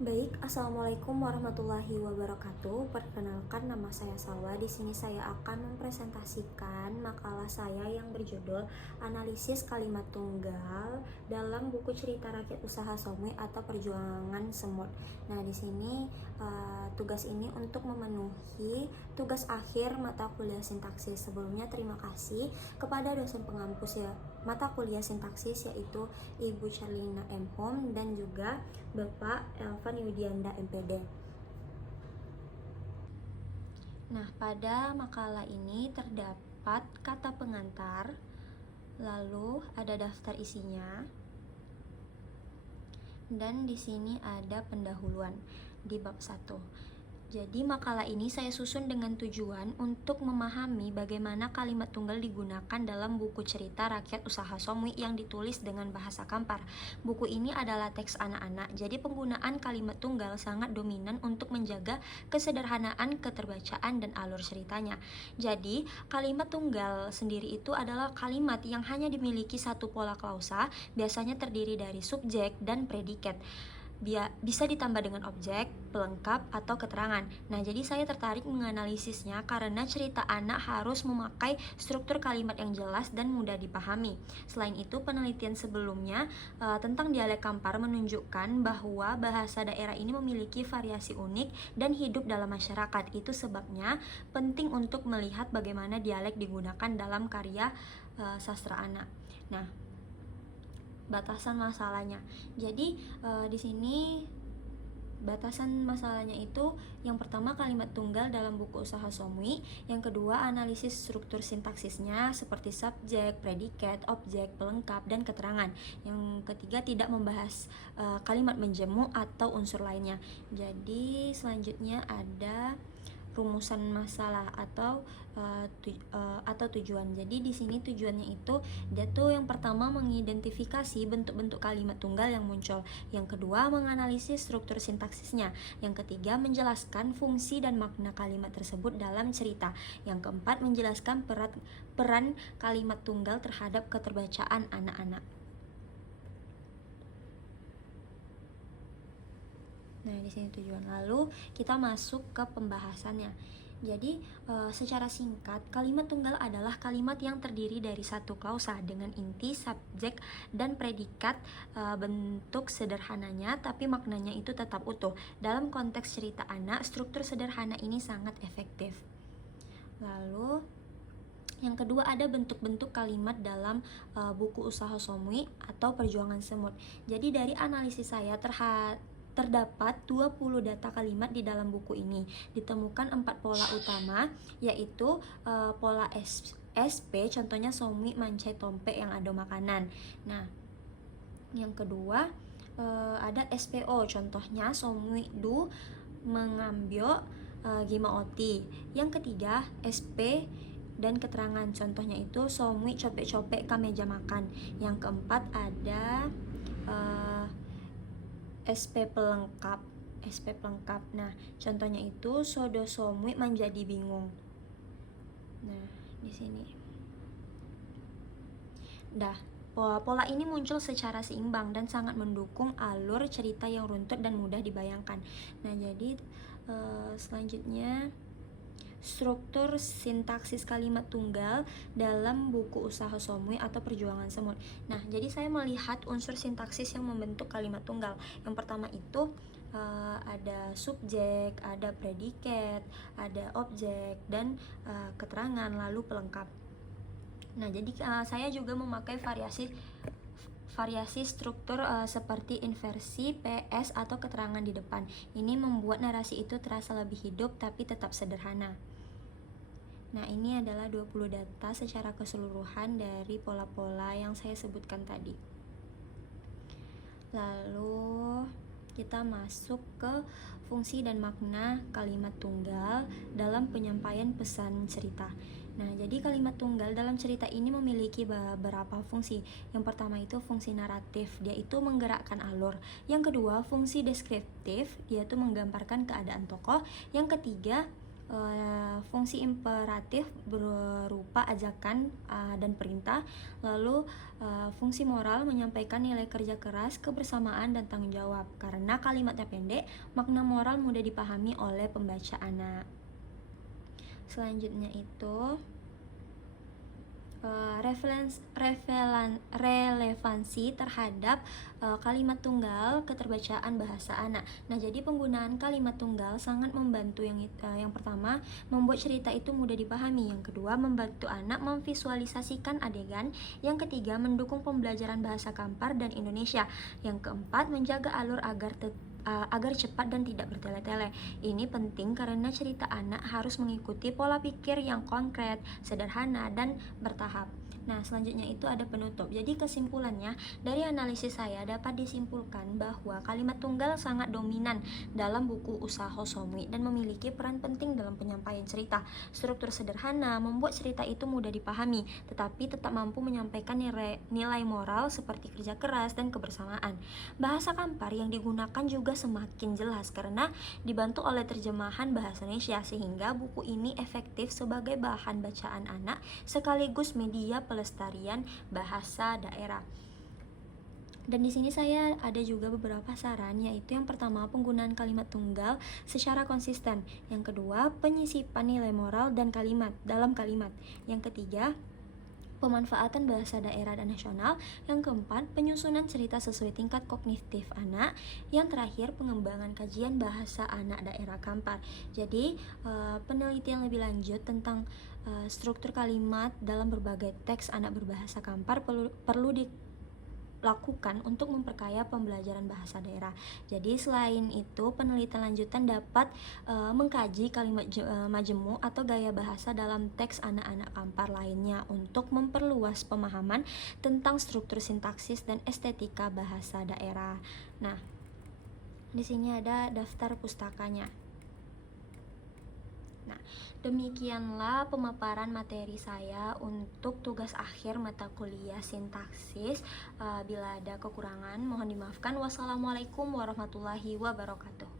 Baik, Assalamualaikum warahmatullahi wabarakatuh. Perkenalkan, nama saya Salwa. Di sini saya akan mempresentasikan makalah saya yang berjudul Analisis Kalimat Tunggal dalam buku cerita rakyat usaha Somwe atau Perjuangan Semut. Nah, di sini tugas ini untuk memenuhi tugas akhir mata kuliah sintaksis. Sebelumnya terima kasih kepada dosen pengampus mata kuliah sintaksis, yaitu Ibu Charlina M. Hom dan juga Bapak Elvan Yudianda MPD. Nah, pada makalah ini terdapat kata pengantar, lalu ada daftar isinya, dan di sini ada pendahuluan di bab 1. Jadi makalah ini saya susun dengan tujuan untuk memahami bagaimana kalimat tunggal digunakan dalam buku cerita rakyat usaha Somwi yang ditulis dengan bahasa Kampar. Buku ini adalah teks anak-anak, jadi penggunaan kalimat tunggal sangat dominan untuk menjaga kesederhanaan keterbacaan dan alur ceritanya. Jadi kalimat tunggal sendiri itu adalah kalimat yang hanya dimiliki satu pola klausa, biasanya terdiri dari subjek dan predikat. Bisa ditambah dengan objek, pelengkap, atau keterangan. Nah, jadi saya tertarik menganalisisnya karena cerita anak harus memakai struktur kalimat yang jelas dan mudah dipahami. Selain itu, penelitian sebelumnya tentang dialek Kampar menunjukkan bahwa bahasa daerah ini memiliki variasi unik dan hidup dalam masyarakat. Itu sebabnya penting untuk melihat bagaimana dialek digunakan dalam karya sastra anak. Nah, batasan masalahnya. Jadi di sini batasan masalahnya itu yang pertama kalimat tunggal dalam buku usaha Somwi, yang kedua analisis struktur sintaksisnya seperti subjek, predikat, objek, pelengkap, dan keterangan. Yang ketiga tidak membahas kalimat menjemu atau unsur lainnya. Jadi selanjutnya ada rumusan masalah atau tujuan. Jadi di sini tujuannya itu dia tuh yang pertama mengidentifikasi bentuk-bentuk kalimat tunggal yang muncul, yang kedua menganalisis struktur sintaksisnya, yang ketiga menjelaskan fungsi dan makna kalimat tersebut dalam cerita, yang keempat menjelaskan peran kalimat tunggal terhadap keterbacaan anak-anak. Nah, di sini tujuan. Lalu kita masuk ke pembahasannya. Jadi, secara singkat, kalimat tunggal adalah kalimat yang terdiri dari satu klausa dengan inti, subjek, dan predikat. Bentuk sederhananya, tapi maknanya itu tetap utuh. Dalam konteks cerita anak, struktur sederhana ini sangat efektif. Lalu, yang kedua ada bentuk-bentuk kalimat dalam buku usaha Somwi atau Perjuangan Semut. Jadi dari analisis saya terdapat 20 data kalimat di dalam buku ini. Ditemukan 4 pola utama, yaitu pola SP, contohnya Somwi mancai tompe yang ada makanan. Nah, yang kedua ada SPO, contohnya Somwi du mengambil gimaoti. Yang ketiga SP dan keterangan, contohnya itu Somwi copek-copek ke meja makan. Yang keempat ada SP pelengkap. Nah, contohnya itu Sodo Somwi menjadi bingung. Nah, di sini. Pola ini muncul secara seimbang dan sangat mendukung alur cerita yang runtut dan mudah dibayangkan. Nah, jadi selanjutnya struktur sintaksis kalimat tunggal dalam buku usaha Somwi atau Perjuangan Semut. Nah, jadi saya melihat unsur sintaksis yang membentuk kalimat tunggal. Yang pertama itu ada subjek, ada predikat, ada objek, dan keterangan, lalu pelengkap. Nah, jadi saya juga memakai variasi struktur seperti inversi, PS, atau keterangan di depan. Ini membuat narasi itu terasa lebih hidup tapi tetap sederhana. Nah, ini adalah 20 data secara keseluruhan dari pola-pola yang saya sebutkan tadi. Lalu kita masuk ke fungsi dan makna kalimat tunggal dalam penyampaian pesan cerita. Nah, jadi kalimat tunggal dalam cerita ini memiliki beberapa fungsi. Yang pertama itu fungsi naratif, dia itu menggerakkan alur. Yang kedua, fungsi deskriptif, dia itu menggambarkan keadaan tokoh. Yang ketiga, fungsi imperatif berupa ajakan dan perintah. Lalu fungsi moral menyampaikan nilai kerja keras, kebersamaan, dan tanggung jawab. Karena kalimatnya pendek, makna moral mudah dipahami oleh pembaca anak. Selanjutnya itu relevansi terhadap kalimat tunggal keterbacaan bahasa anak. Nah, jadi penggunaan kalimat tunggal sangat membantu yang pertama, membuat cerita itu mudah dipahami. Yang kedua, membantu anak memvisualisasikan adegan. Yang ketiga, mendukung pembelajaran bahasa Kampar dan Indonesia. Yang keempat, menjaga alur agar cepat dan tidak bertele-tele. Ini penting karena cerita anak harus mengikuti pola pikir yang konkret, sederhana, dan bertahap. Nah, selanjutnya itu ada penutup. Jadi kesimpulannya, dari analisis saya dapat disimpulkan bahwa kalimat tunggal sangat dominan dalam buku Usaha Hosomi dan memiliki peran penting dalam penyampaian cerita. Struktur sederhana membuat cerita itu mudah dipahami, tetapi tetap mampu menyampaikan nilai moral seperti kerja keras dan kebersamaan. Bahasa Kampar yang digunakan juga semakin jelas karena dibantu oleh terjemahan bahasa Indonesia, sehingga buku ini efektif sebagai bahan bacaan anak sekaligus media pelestarian bahasa daerah. Dan di sini saya ada juga beberapa saran, yaitu yang pertama, penggunaan kalimat tunggal secara konsisten. Yang kedua, penyisipan nilai moral dan kalimat dalam kalimat. Yang ketiga, pemanfaatan bahasa daerah dan nasional. Yang keempat, penyusunan cerita sesuai tingkat kognitif anak. Yang terakhir, pengembangan kajian bahasa anak daerah Kampar. Jadi, penelitian lebih lanjut tentang struktur kalimat dalam berbagai teks anak berbahasa Kampar perlu dilakukan untuk memperkaya pembelajaran bahasa daerah. Jadi selain itu, penelitian lanjutan dapat mengkaji kalimat majemuk atau gaya bahasa dalam teks anak-anak Kampar lainnya untuk memperluas pemahaman tentang struktur sintaksis dan estetika bahasa daerah. Nah, di sini ada daftar pustakanya. Nah, demikianlah pemaparan materi saya untuk tugas akhir mata kuliah sintaksis. Bila ada kekurangan, mohon dimaafkan. Wassalamualaikum warahmatullahi wabarakatuh.